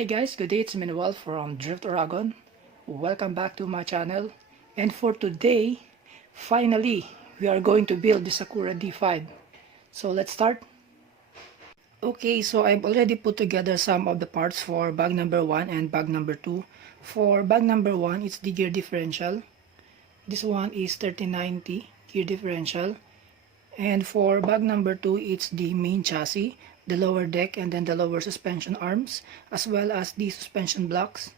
Hi guys, good day, it's Manuel from Drift Oragon. Welcome back to my channel. And for today, finally, we are going to build the Sakura D5. So let's start. Okay, so I've already put together some of the parts for bag number 1 and bag number 2. For bag number 1, it's the gear differential. This one is 3090 gear differential. And for bag number 2, it's the main chassis, the lower deck, and then the lower suspension arms, as well as the suspension blocks.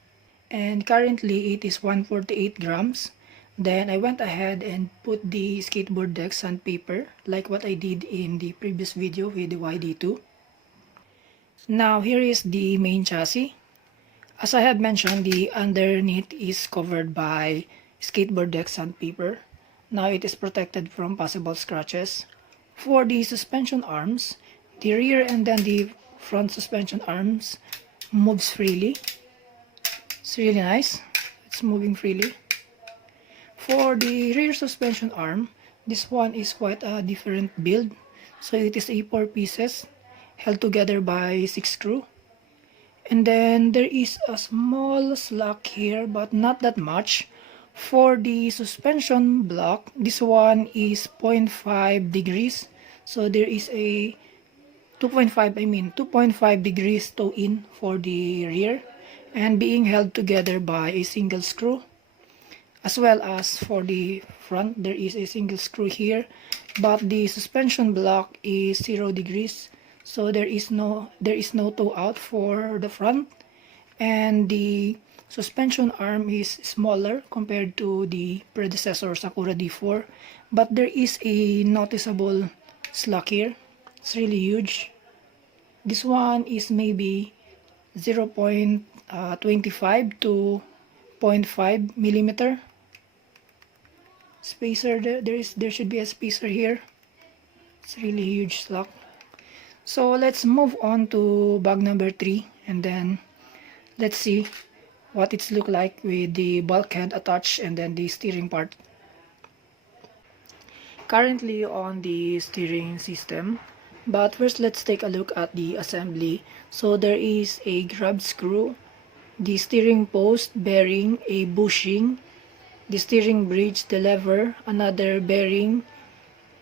And currently it is 148 grams. Then I went ahead and put the skateboard deck sandpaper, like what I did in the previous video with the YD2. Now here is the main chassis. As I have mentioned, the underneath is covered by skateboard deck sandpaper. Now it is protected from possible scratches. For the suspension arms, the rear and then the front suspension arms moves freely. It's really nice. It's moving freely. For the rear suspension arm, this one is quite a different build. So it is a 4 pieces held together by 6 screw. And then there is a small slack here, but not that much. For the suspension block, this one is 0.5 degrees. So there is a 2.5 degrees toe in for the rear and being held together by a single screw. As well as for the front, there is a single screw here, but the suspension block is 0 degrees. So there is no toe out for the front, and the suspension arm is smaller compared to the predecessor Sakura D4, but there is a noticeable slack here. It's really huge. This one is maybe 0.25 to 0.5 millimeter spacer. There should be a spacer here. It's really huge slack. So let's move on to bag number 3, and then let's see what it's look like with the bulkhead attached and then the steering part. Currently on the steering system, but first let's take a look at the assembly. So there is a grab screw, the steering post, bearing, a bushing, the steering bridge, the lever, another bearing,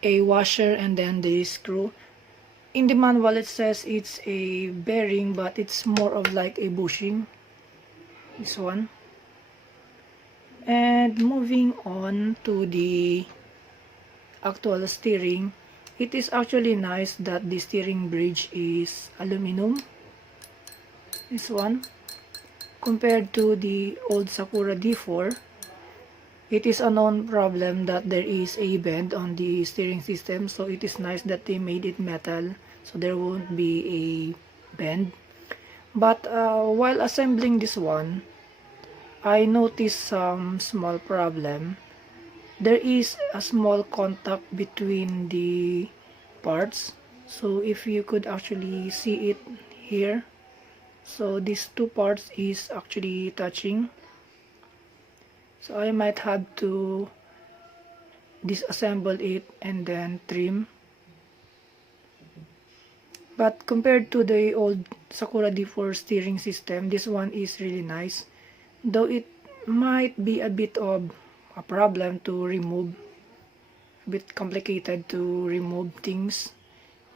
a washer, and then the screw. In the manual it says it's a bearing, but it's more of like a bushing, this one. And moving on to the actual steering, it is actually nice that the steering bridge is aluminum, this one, compared to the old Sakura D4. It is a known problem that there is a bend on the steering system, so it is nice that they made it metal so there won't be a bend. But while assembling this one, I noticed some small problem. There is a small contact between the parts, so if you could actually see it here, so these two parts is actually touching. So I might have to disassemble it and then trim. But compared to the old Sakura D4 steering system, this one is really nice. Though it might be a bit of a problem to remove, a bit complicated to remove things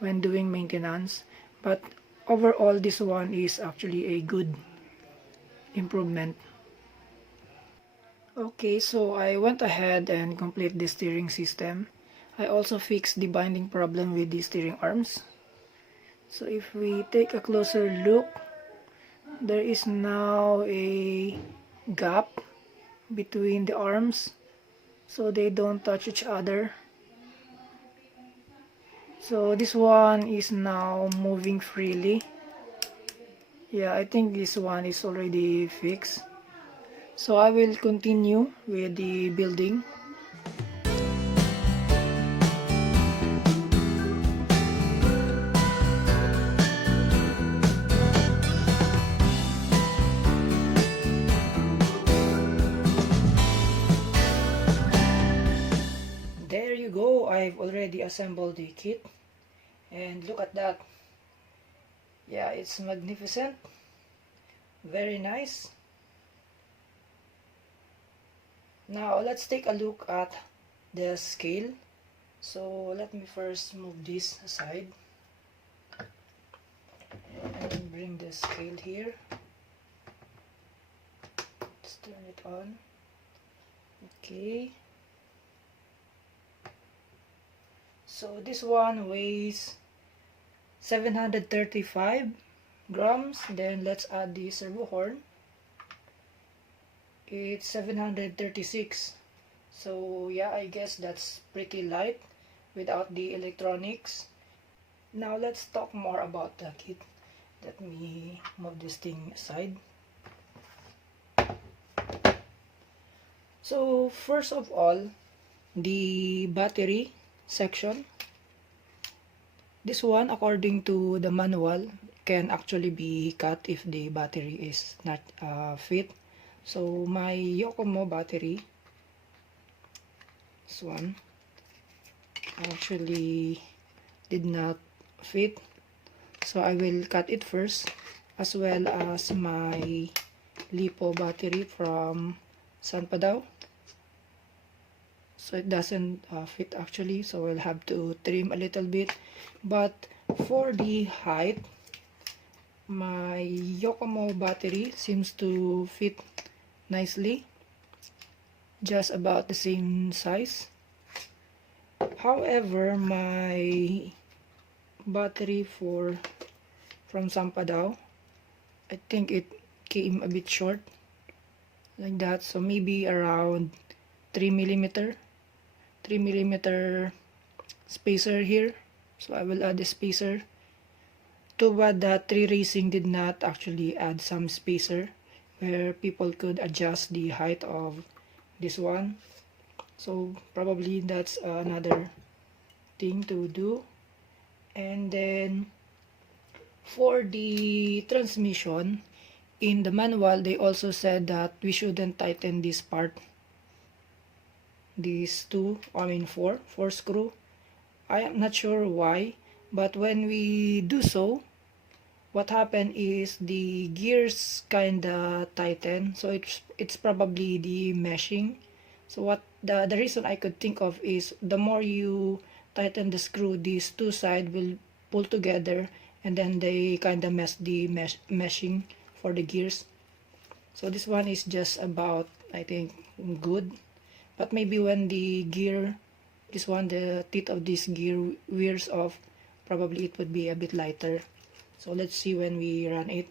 when doing maintenance. But overall, this one is actually a good improvement. Okay, so I went ahead and completed the steering system. I also fixed the binding problem with the steering arms. So if we take a closer look, there is now a gap between the arms so they don't touch each other. So this one is now moving freely. Yeah, I think this one is already fixed. So I will continue with the building. There you go, I've already assembled the kit. And look at that. Yeah, it's magnificent. Very nice. Now let's take a look at the scale. So let me first move this aside and bring the scale here. Let's turn it on. Okay. So this one weighs 735 grams. Then let's add the servo horn. It's 736. So yeah, I guess that's pretty light without the electronics. Now let's talk more about the kit. Let me move this thing aside. So first of all, the battery section. This one, according to the manual, can actually be cut if the battery is not fit. So my Yokomo battery, this one, actually did not fit. So I will cut it first, as well as my LiPo battery from Sanwa. So it doesn't fit actually, so we'll have to trim a little bit. But for the height, my Yokomo battery seems to fit nicely, just about the same size. However, my battery from Sanwa, I think it came a bit short, like that. So maybe around 3mm spacer here. So I will add a spacer. Too bad that 3Racing did not actually add some spacer where people could adjust the height of this one. So probably that's another thing to do. And then for the transmission, in the manual they also said that we shouldn't tighten this part, these four screw. I am not sure why, but when we do so, what happened is the gears kinda tighten. So it's probably the meshing. So what the reason I could think of is, the more you tighten the screw, these two sides will pull together, and then they kinda mess the meshing for the gears. So this one is just about, I think, good. But maybe when the gear, this one, the teeth of this gear wears off, probably it would be a bit lighter. So let's see when we run it.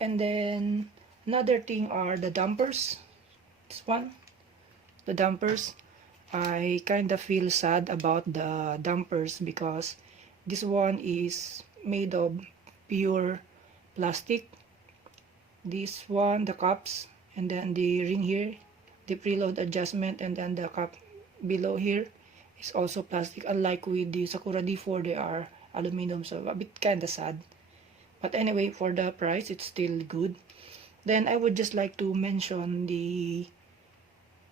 And then another thing are the dampers. This one, the dampers, I kind of feel sad about the dampers because this one is made of pure plastic. This one, the cups, and then the ring here, the preload adjustment, and then the cup below here is also plastic. Unlike with the Sakura D4, they are aluminum, so a bit kind of sad. But anyway, for the price, it's still good. Then I would just like to mention the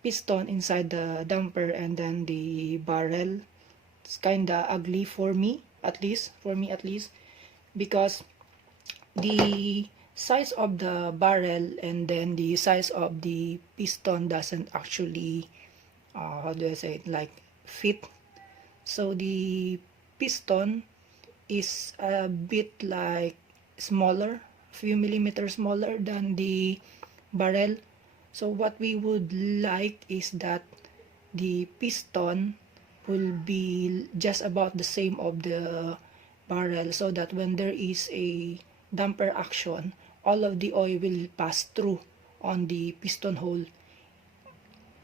piston inside the damper and then the barrel. It's kind of ugly for me, at least, because the size of the barrel and then the size of the piston doesn't actually how do I say it, like fit. So the piston is a bit like smaller, a few millimeters smaller than the barrel. So what we would like is that the piston will be just about the same of the barrel, so that when there is a damper action, all of the oil will pass through on the piston hole.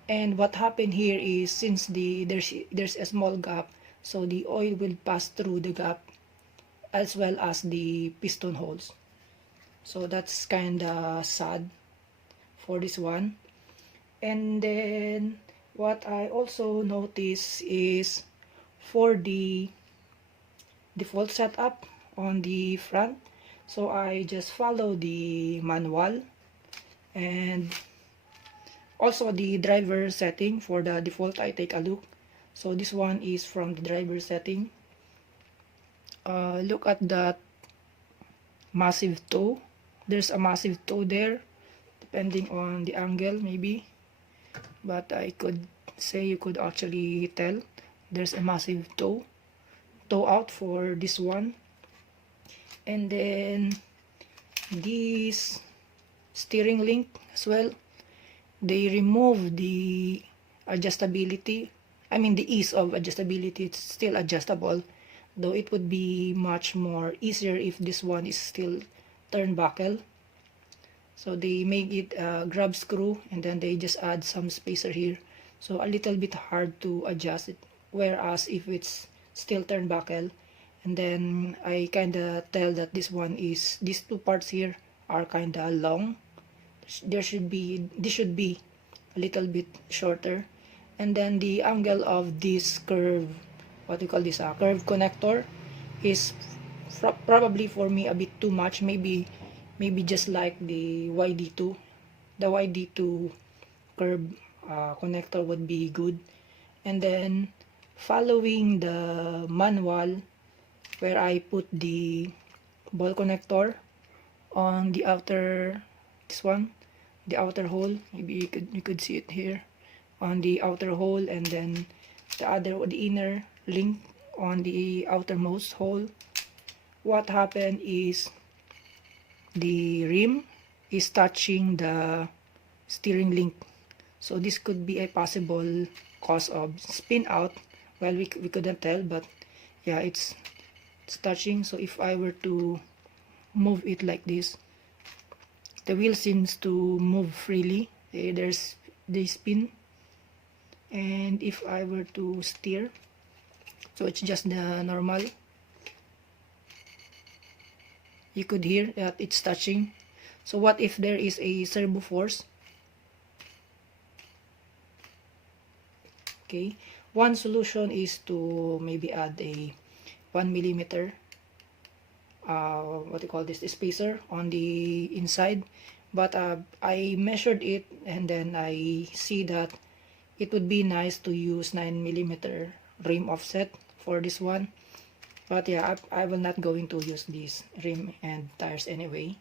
And what happened here is, since there's a small gap, so the oil will pass through the gap as well as the piston holes. So that's kinda sad for this one. And then what I also notice is, for the default setup on the front, so I just follow the manual, and also the driver setting. For the default, I take a look. So this one is from the driver setting. Look at that massive toe. there's a massive toe there, depending on the angle maybe, but I could say you could actually tell there's a massive toe out for this one. And then this steering link as well, they remove the adjustability, I mean the ease of adjustability. It's still adjustable, though it would be much more easier if this one is still turnbuckle. So they make it a grab screw, and then they just add some spacer here, so a little bit hard to adjust it. Whereas if it's still turnbuckle, and then I kinda tell that this one is, these two parts here are kinda long. This should be a little bit shorter. And then the angle of this curve, what do you call this, curve connector, is probably for me a bit too much. Maybe just like the YD2. The YD2 curve connector would be good. And then following the manual, where I put the ball connector on the outer, this one, the outer hole, maybe you could see it here, on the outer hole, and then the inner link on the outermost hole. What happened is the rim is touching the steering link, so this could be a possible cause of spin out. Well, we couldn't tell, but yeah, it's touching. So if I were to move it like this, the wheel seems to move freely. There's the spin. And if I were to steer, so it's just the normal, you could hear that it's touching. So what if there is a servo force? Okay, one solution is to maybe add a 1mm what do you call this, spacer on the inside, but I measured it, and then I see that it would be nice to use 9mm rim offset for this one. But yeah, I will not going to use this rim and tires anyway,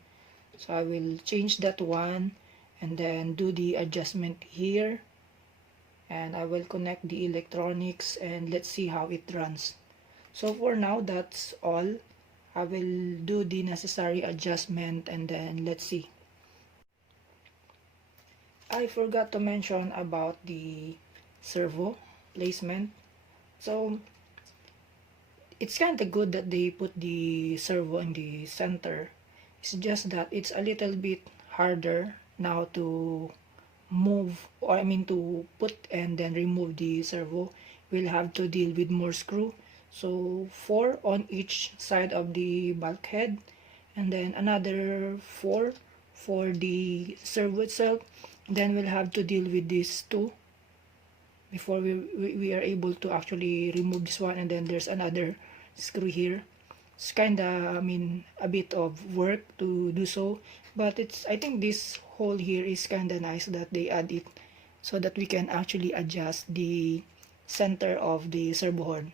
so I will change that one and then do the adjustment here, and I will connect the electronics, and let's see how it runs. So for now, that's all. I will do the necessary adjustment, and then let's see. I forgot to mention about the servo placement. So it's kind of good that they put the servo in the center. It's just that it's a little bit harder now to move, or I mean to put and then remove the servo. We'll have to deal with more screw. So 4 on each side of the bulkhead, and then another 4 for the servo itself. Then we'll have to deal with these 2 before we are able to actually remove this one. And then there's another screw here. It's kinda, I mean, a bit of work to do so, but I think this hole here is kinda nice that they add it, so that we can actually adjust the center of the servo horn.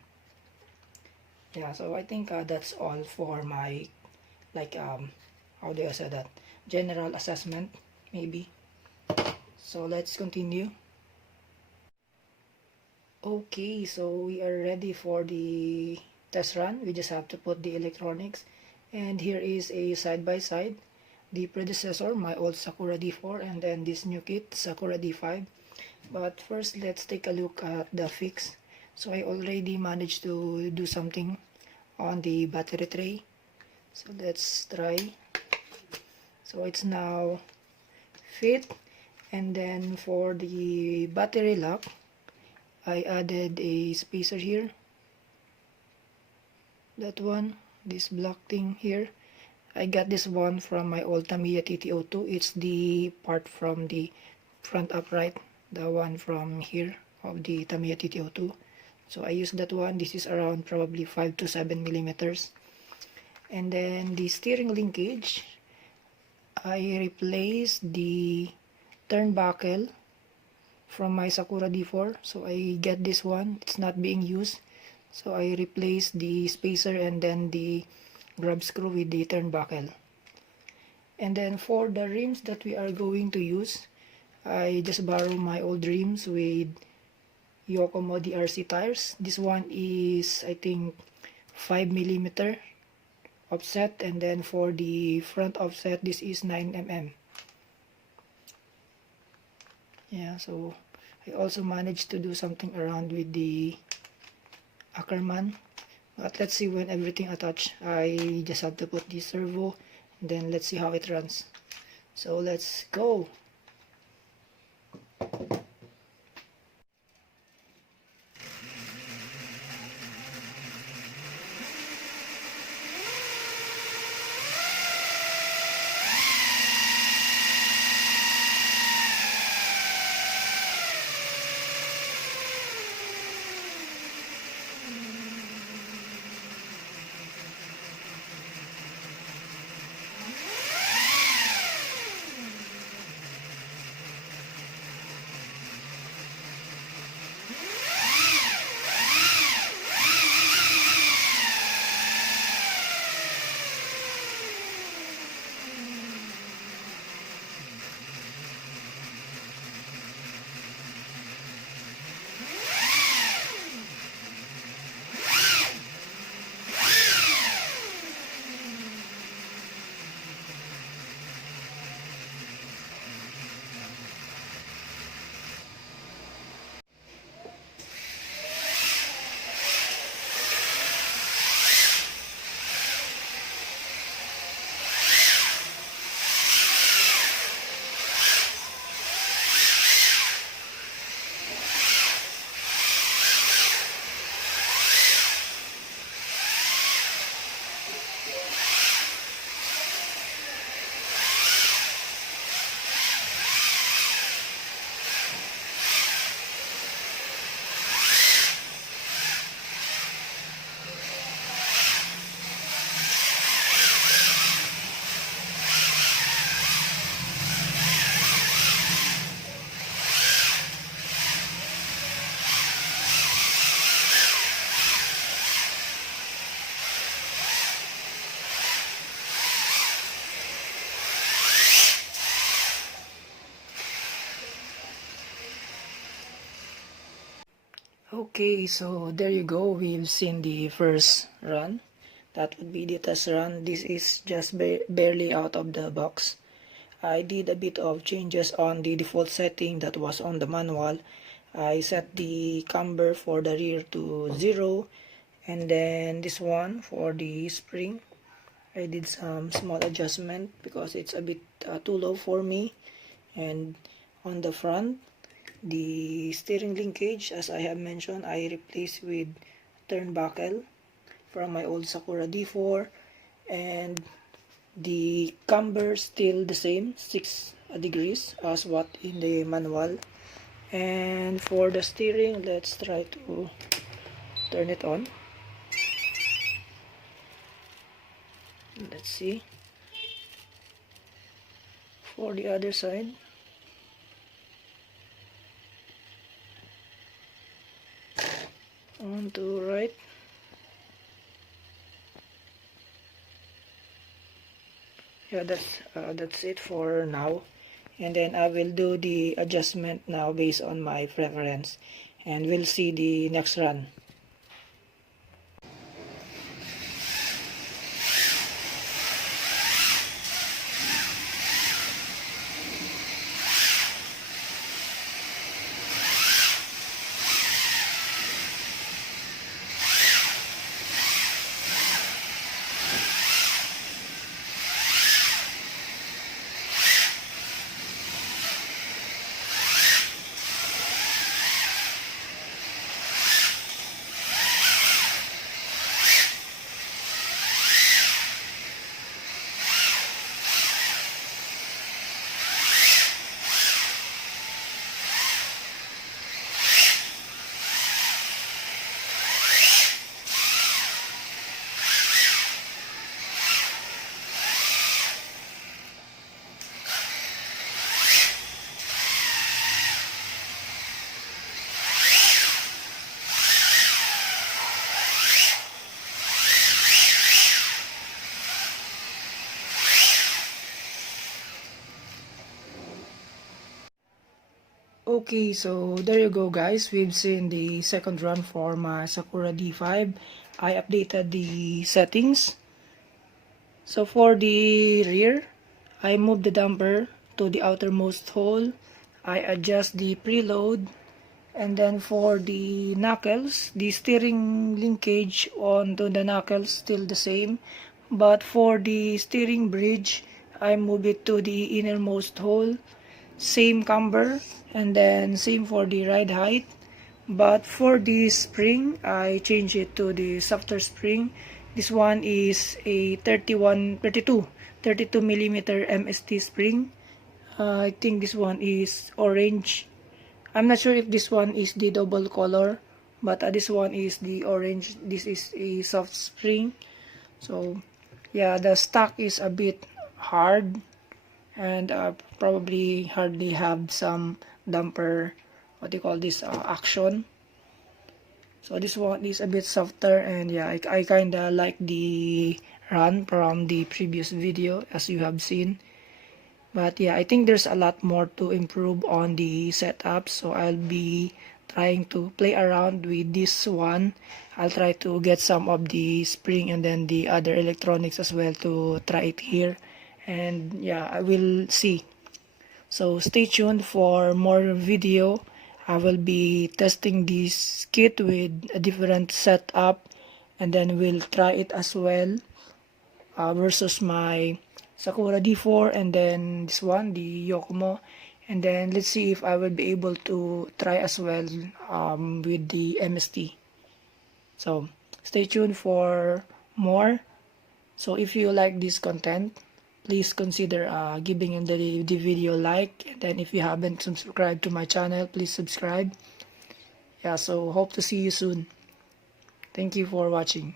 Yeah, so I think that's all for my, like, how do I say that, general assessment maybe. So let's continue. Okay, so we are ready for the test run. We just have to put the electronics, and here is a side-by-side, the predecessor, my old Sakura D4, and then this new kit, Sakura D5. But first, let's take a look at the fix. So I already managed to do something on the battery tray, so let's try. So it's now fit. And then for the battery lock, I added a spacer here, that one, this black thing here. I got this one from my old Tamiya TT02. It's the part from the front upright, the one from here of the Tamiya TT02. So I used that one. This is around probably 5 to 7mm. And then the steering linkage, I replaced the turnbuckle from my Sakura D4. So I get this one, it's not being used, so I replaced the spacer and then the grab screw with the turnbuckle. And then for the rims that we are going to use, I just borrow my old rims with Yokomo DRC tires. This one is, I think, 5mm offset, and then for the front offset, this is 9mm. Yeah, so I also managed to do something around with the Ackerman, but let's see when everything attached. I just have to put the servo, and then let's see how it runs. So let's go. Okay, so there you go. We've seen the first run. That would be the test run. This is just barely out of the box. I did a bit of changes on the default setting that was on the manual. I set the camber for the rear to 0, and then this one for the spring, I did some small adjustment because it's a bit too low for me. And on the front, the steering linkage, as I have mentioned, I replaced with turnbuckle from my old Sakura D4, and the camber still the same, 6 degrees as what in the manual. And for the steering, let's try to turn it on. Let's see. For the other side, on to right. Yeah, that's it for now, and then I will do the adjustment now based on my preference, and we'll see the next run. Okay, so there you go guys, we've seen the second run for my Sakura D5. I updated the settings. So for the rear, I moved the damper to the outermost hole. I adjust the preload. And then for the knuckles, the steering linkage onto the knuckles still the same. But for the steering bridge, I move it to the innermost hole. Same camber, and then same for the ride height. But for the spring, I change it to the softer spring. This one is a 32 millimeter MST spring. I think this one is orange. I'm not sure if this one is the double color, but this one is the orange. This is a soft spring. So yeah, the stock is a bit hard, and probably hardly have some damper, what do you call this, action. So this one is a bit softer, and yeah, I kinda like the run from the previous video, as you have seen. But yeah, I think there's a lot more to improve on the setup, so I'll be trying to play around with this one. I'll try to get some of the spring and then the other electronics as well to try it here. And yeah, I will see. So stay tuned for more video. I will be testing this kit with a different setup, and then we'll try it as well versus my Sakura D4 and then this one, the Yokomo. And then let's see if I will be able to try as well with the MST. So stay tuned for more. So if you like this content, please consider giving the video a like. And then if you haven't subscribed to my channel, please subscribe. Yeah, so hope to see you soon. Thank you for watching.